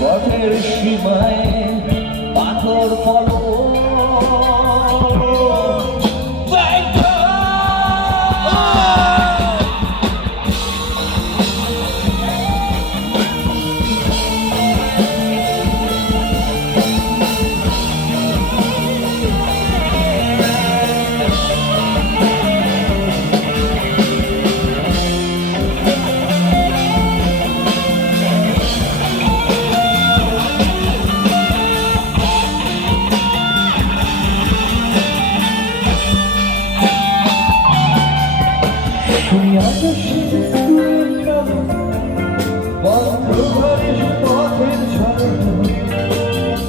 পথের সীমায় পাথর ফলো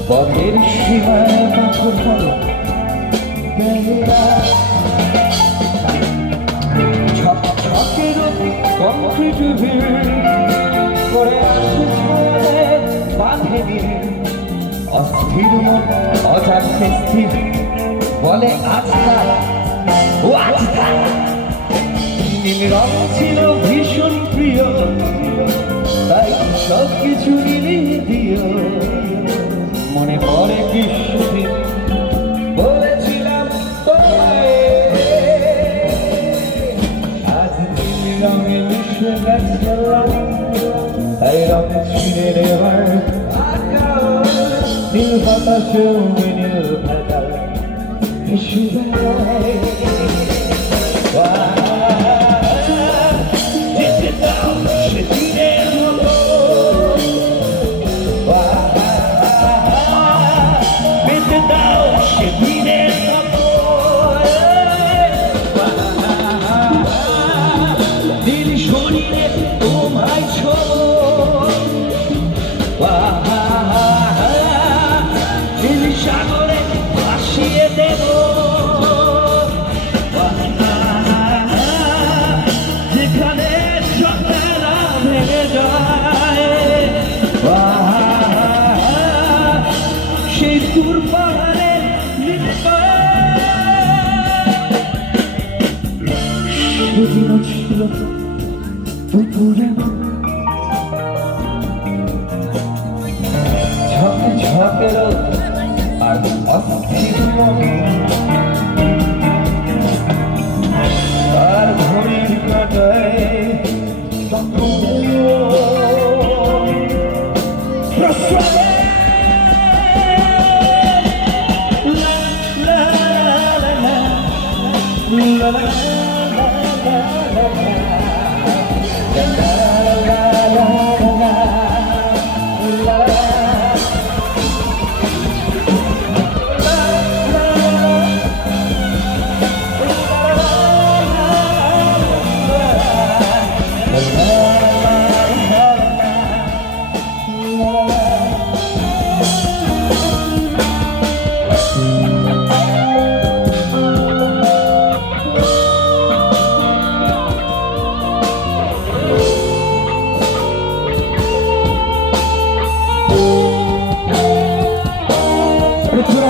পথের সীমায় পাথর ফলো ছকের কংক্রিট করে আসে বাঁধে দিয়ে অস্থির মন অজান্তে স্থির বলে আস্থা ও আস্থা। নীল রং ছিল ভীষণ প্রিয়, তাই সব কিছু মিলিয়ে দিও। মনে পড়ে গ্রীষ্মদিন বলেছিলাম তোমায়, আজ নীল রঙে মিশে গেছে, তাই রং ছিঁড়ে নেবার নীল বাতাসেও নীল ভেজা ভেসে যায়। সাগরে ভাসিয়ে দেব যেখানে সকালা ভেঙে যায়, সেই দূর পাহাড়ে সেদিন ছিল দুপুরে ঝকে ঝকের আর অস্থির আর ঘড়ির কাটায়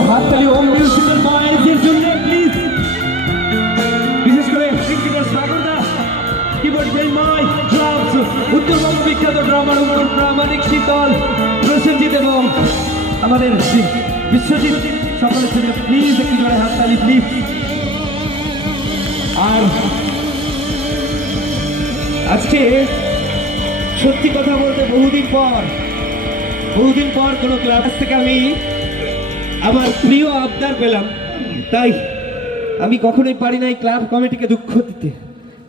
হাততালি ওম মিউজিক্যাল বয়েজের জন্য প্লিজ। বিশেষ করে প্রিন্সিপাল সাগরদা, কিবোর্ড জয়ময়, ড্রামস, উত্তরবঙ্গ বিখ্যাত ড্রামার প্রামাণিক শীতল, প্রসেনজিৎ এবং আমাদের বিশ্বজিৎ, সকলের জন্য প্লিজ একটু জোরে হাততালি প্লিজ। আর আজকে সত্যি কথা বলতে বহুদিন পর কোনো ক্লাস থেকে আমি আমার প্রিয় আবদার পেলাম, তাই আমি কখনোই পারি না এই ক্লাব কমিটিকে দুঃখ দিতে,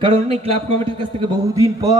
কারণ এই ক্লাব কমিটির কাছ থেকে বহুদিন পর